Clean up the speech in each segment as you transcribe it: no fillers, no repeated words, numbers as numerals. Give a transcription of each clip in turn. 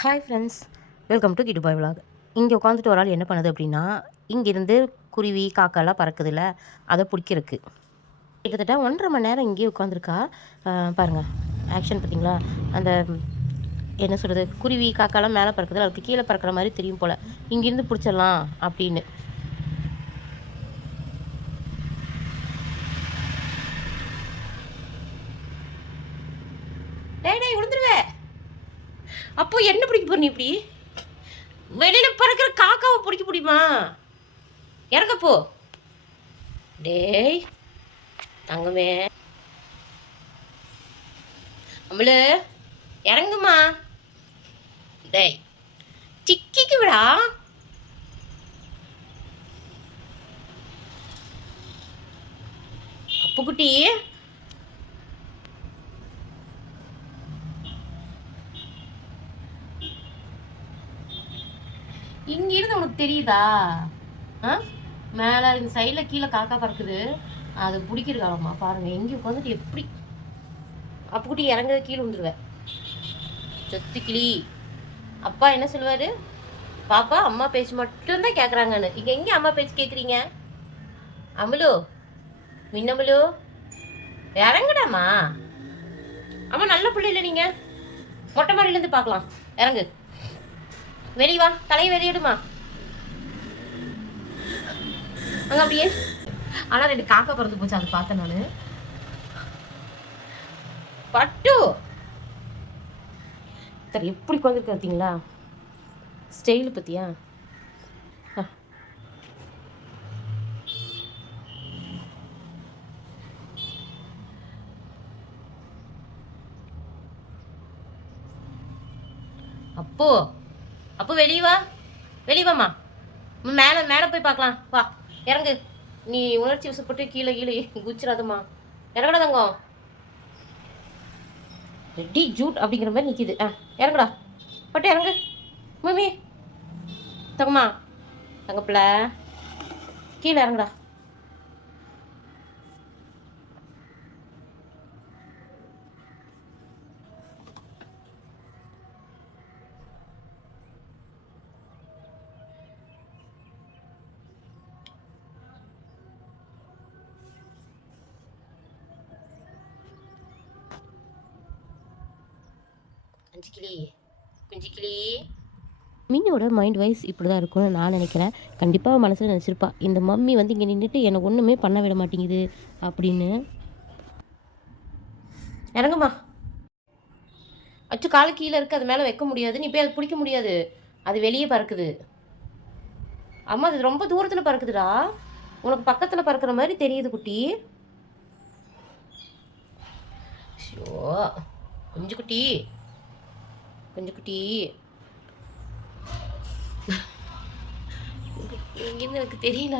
Hi friends, welcome to கிடு பாய் vlog. இங்கே உட்காந்துட்டு ஒரு ஆள் என்ன பண்ணுது அப்படின்னா, இங்கேருந்து குருவி காக்காலாம் பறக்குதுல்ல, அதை பிடிக்கிறதுக்கு கிட்டத்தட்ட 1.5 மணி நேரம் இங்கேயே உட்காந்துருக்கா. பாருங்கள் ஆக்ஷன் பார்த்தீங்களா? அந்த என்ன சொல்கிறது, குருவி காக்காலாம் மேலே பறக்குது, அதுக்கு கீழே பறக்கிற மாதிரி தெரியும் போல். இங்கேருந்து பிடிச்சிடலாம் அப்படின்னு. டேய் விழுந்துருவே. அப்போ என்ன பிடிக்க போற நீ? இப்படி வெளியில் பறக்கிற காக்காவை பிடிக்க முடியுமா? இறங்கப்போ. டேய் தங்கமே, அம்மளு இறங்குமா. டேய் சிக்கிக்கு விடா. அப்பு குட்டி, இங்கிருந்து உனக்கு தெரியுதா? மேலே இந்த சைடில் கீழே காக்கா பறக்குது, அது பிடிக்கிறதாலம்மா. பாருங்கள் எங்கேயும் உட்காந்துட்டு எப்படி. அப்புக்குட்டி இறங்க கீழே வந்துடுவேன். சொத்து கிளி. அப்பா என்ன சொல்லுவார்? பாப்பா அம்மா பேச்சு மட்டும்தான் கேட்குறாங்கன்னு. இங்கே எங்கே அம்மா பேச்சு கேட்குறீங்க? அமுலு மின்னமுலு இறங்குடாமா. அம்மா நல்ல பிள்ளைல நீங்கள். மொட்டை மாடியிலேருந்து பார்க்கலாம். இறங்கு, வெளியே வா, தலையை வெளியிடுமா. அங்கே அப்படியே. ஆனால் 2 காக்கா பிறந்து போச்சு, அதை பார்த்தேன் நான். பட்டு தர எப்படி உட்காந்துருக்கு பார்த்தீங்களா? ஸ்டைலு பற்றியா? அப்போ அப்போ வெளியே வா, வெளியே வாம்மா. மேலே மேலே போய் பார்க்கலாம் வா. இறங்கு. நீ உணர்ச்சி வசப்பட்டு கீழே கீழே குச்சிடாதம்மா. இறங்கடா தங்கம். ரெட்டி ஜூட் அப்படிங்கிற மாதிரி நிற்கிது. இறங்குடா பட்டு இறங்கு. மம்மி தங்கம்மா, தங்கப்பிள்ள கீழே இறங்குடா. குஞ்சிக்கிளி. மின்னியோட மைண்ட் வைஸ் இப்படி தான் இருக்கும்னு நான் நினைக்கிறேன். கண்டிப்பாக மனசில் நினச்சிருப்பா, இந்த மம்மி வந்து இங்கே நின்றுட்டு என்னை ஒன்றுமே பண்ண விட மாட்டேங்குது அப்படின்னு. இறங்குமா. அச்சு காலு கீழே இருக்குது, அது மேலே வைக்க முடியாது. நீ போய் அது பிடிக்க முடியாது, அது வெளியே பறக்குது. அம்மா அது ரொம்ப தூரத்தில் பறக்குதுடா, உனக்கு பக்கத்தில் பறக்கிற மாதிரி தெரியுது குட்டி. ஷோ குஞ்சு குட்டி, குஞ்சு குட்டி. எங்கேருந்து எனக்கு தெரியல.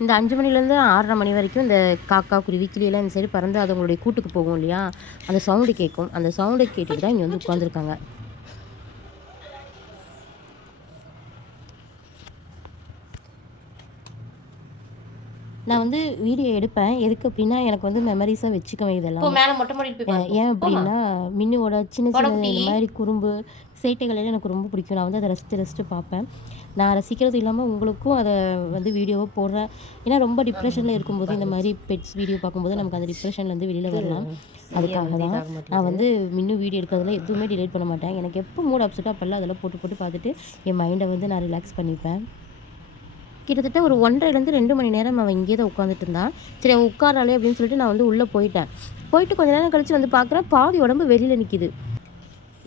இந்த 5 மணிலேருந்து 6:30 மணி வரைக்கும் இந்த காக்கா குருவி கிளியெல்லாம் இந்த சைடு பறந்து அது அவங்களுடைய கூட்டுக்கு போகும் இல்லையா, அந்த சவுண்டு கேட்கும். அந்த சவுண்டை கேட்டுட்டு தான் இங்கே வந்து உட்காந்துருக்காங்க. நான் வந்து வீடியோ எடுப்பேன், எதுக்கு அப்படின்னா எனக்கு வந்து மெமரிஸாக வச்சுக்குவேன் இதெல்லாம். மேலே மொட்டை மாடி. ஏன் அப்படின்னா மின்னுவோட சின்ன சின்ன இந்த மாதிரி குறும்பு சேட்டைகள் எல்லாம் எனக்கு ரொம்ப பிடிக்கும். நான் வந்து அதை ரசித்து பார்ப்பேன். நான் ரசிக்கிறது இல்லாமல் உங்களுக்கும் அதை வந்து வீடியோவாக போடுறேன். ஏன்னா ரொம்ப டிப்ரெஷனில் இருக்கும்போது இந்த மாதிரி பெட்ஸ் வீடியோ பார்க்கும்போது நமக்கு அந்த டிப்ரெஷன்லேருந்து வெளியில் வரலாம். அதுக்காக தான் நான் வந்து மின்னும் வீடியோ எடுக்கிறதுல எதுவுமே டிலேட் பண்ண மாட்டேன். எனக்கு எப்போ மூட் அப்செட்டோ அப்போல்லாம் அதெல்லாம் போட்டு பார்த்துட்டு என் மைண்டை வந்து நான் ரிலாக்ஸ் பண்ணிப்பேன். கிட்டத்தட்ட ஒரு 1.5 2 மணி நேரம் அவன் இங்கே தான் உட்காந்துட்டு இருந்தான். சரி அவன் உட்காராளே அப்படின்னு சொல்லிட்டு நான் வந்து உள்ளே போயிட்டு கொஞ்ச நேரம் கழித்து வந்து பார்க்குறேன், பாதி உடம்பு வெளியில் நிற்கிது.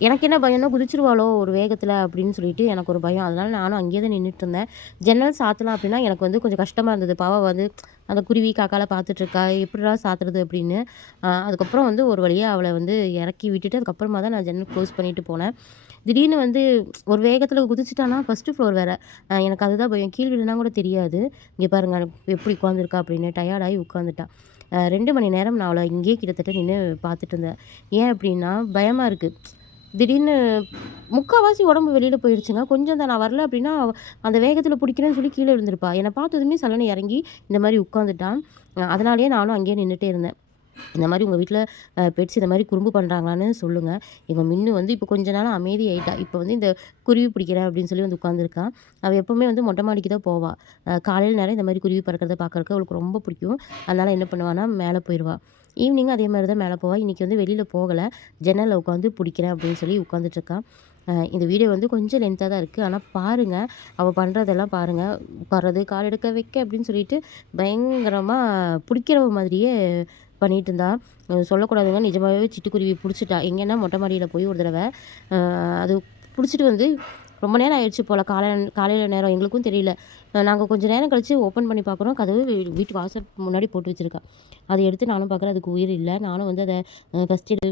எனக்கு என்ன பயம்னா குதிச்சிருவாளோ ஒரு வேகத்தில் அப்படின்னு சொல்லிட்டு எனக்கு ஒரு பயம். அதனால் நானும் அங்கேயே தான் நின்றுட்டு இருந்தேன். ஜன்னல் சாத்தலாம் அப்படின்னா எனக்கு வந்து கொஞ்சம் கஷ்டமாக இருந்தது. பாவா வந்து அந்த குருவி காக்கால பார்த்துட்ருக்கா, எப்படிடா சாத்துறது அப்படின்னு. அதுக்கப்புறம் வந்து ஒரு வழியாக அவளை வந்து இறக்கி விட்டுட்டு அதுக்கப்புறமா தான் நான் ஜன்னல் க்ளோஸ் பண்ணிட்டு போனேன். திடீர்னு வந்து ஒரு வேகத்தில் குதிச்சிட்டானா, ஃபஸ்ட்டு ஃப்ளோர் வேறு. எனக்கு அதுதான் பயம், கீழ் விழுனா கூட தெரியாது. இங்கே பாருங்கள் எப்படி உட்காந்துருக்கா அப்படின்னு. டயர்டாகி உட்காந்துட்டான். 2 மணி நேரம் நான் அவளை இங்கேயே கிட்டத்தட்ட நின்று பார்த்துட்டு இருந்தேன். ஏன் அப்படின்னா பயமாக இருக்குது. திடீர்னு முக்கால்வாசி உடம்பு வெளியில் போயிடுச்சுங்க. கொஞ்சம் தான் நான் வரல அப்படின்னா அந்த வேகத்தில் பிடிக்கிறேன்னு சொல்லி கீழே விழுந்திருப்பா. என்னை பார்த்ததுமே சலனை இறங்கி இந்த மாதிரி உட்காந்துட்டான். அதனாலேயே நானும் அங்கேயே நின்றுட்டே இருந்தேன். இந்த மாதிரி உங்கள் வீட்டில் பெட்ஸ் இந்த மாதிரி குறும்பு பண்ணுறாங்களான்னு சொல்லுங்கள். எங்கள் மின்னு வந்து இப்போ கொஞ்ச நாள் அமைதி ஆயிட்டா. இப்போ வந்து இந்த குருவி பிடிக்கிறேன் அப்படின்னு சொல்லி வந்து உட்காந்துருக்கா. அவள் எப்போவுமே வந்து மொட்டை மாடிக்கு தான் போவாள். காலையில் நேரம் இந்த மாதிரி குருவி பறக்கிறத பார்க்கறக்கு அவளுக்கு ரொம்ப பிடிக்கும். அதனால் என்ன பண்ணுவான்னா மேலே போயிடுவா. ஈவினிங் அதே மாதிரி தான் மேலே போவாள். இன்றைக்கி வந்து வெளியில் போகலை, ஜன்னலில் உட்காந்து பிடிக்கிறேன் அப்படின்னு சொல்லி உட்காந்துட்ருக்கா. இந்த வீடியோ வந்து கொஞ்சம் லென்த்தாக தான் இருக்குது. ஆனால் பாருங்கள், அவள் பண்ணுறதெல்லாம் பாருங்கள். உட்கார்றது, கால் எடுக்க வைக்க அப்படின்னு சொல்லிட்டு பயங்கரமாக பிடிக்கிறவ மாதிரியே பண்ணிகிட்டு இருந்தா. சொல்லக்கூடாதுங்க, நிஜமாகவே சிட்டுக்குருவி பிடிச்சிட்டா. எங்கன்னா மொட்டை மாடியில் போய் ஒரு தடவை அது பிடிச்சிட்டு வந்து ரொம்ப நேரம் ஆயிடுச்சு போல். காலையில் நேரம் எங்களுக்கும் தெரியல. நாங்கள் கொஞ்சம் நேரம் கழித்து ஓப்பன் பண்ணி பார்க்குறோம், கதவு வீட்டு வாசல் முன்னாடி போட்டு வச்சுருக்கா. அதை எடுத்து நானும் பார்க்குறேன், அதுக்கு உயிர் இல்லை. நானும் வந்து அதை ஃபஸ்ட் எய்டு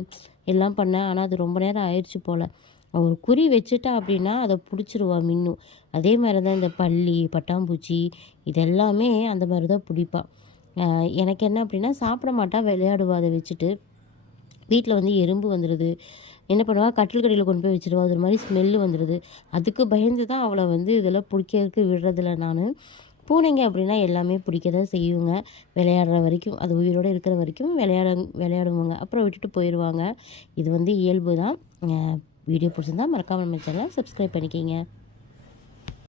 எல்லாம் பண்ணேன். ஆனால் அது ரொம்ப நேரம் ஆயிடுச்சு போல். ஒரு குறி வச்சுட்டா அப்படின்னா அதை பிடிச்சிருவா மின்னும். அதே மாதிரி தான் இந்த பல்லி, பட்டாம்பூச்சி இதெல்லாமே அந்த மாதிரி தான் பிடிப்பாள். எனக்கு என்ன அப்படின்னா, சாப்பிட மாட்டா, விளையாடுவா அதை வச்சுட்டு. வீட்டில் வந்து எறும்பு வந்துடுது. என்ன பண்ணுவா, கட்டில் கடியில் கொண்டு போய் வச்சுருவா. அது ஒரு மாதிரி ஸ்மெல்லு வந்துடுது. அதுக்கு பயந்து தான் அவளை வந்து இதெல்லாம் பிடிக்கிறதுக்கு விடுறதில்ல நான். பூனைங்க அப்படின்னா எல்லாமே பிடிக்க தான் செய்யுங்க. விளையாடுற வரைக்கும், அது உயிரோடு இருக்கிற வரைக்கும் விளையாடுவாங்க. அப்புறம் விட்டுட்டு போயிடுவாங்க. இது வந்து இயல்பு தான். வீடியோ பிடிச்சிருந்தா மறக்காமல் நம்ம சேனலை சப்ஸ்கிரைப் பண்ணிக்கிங்க.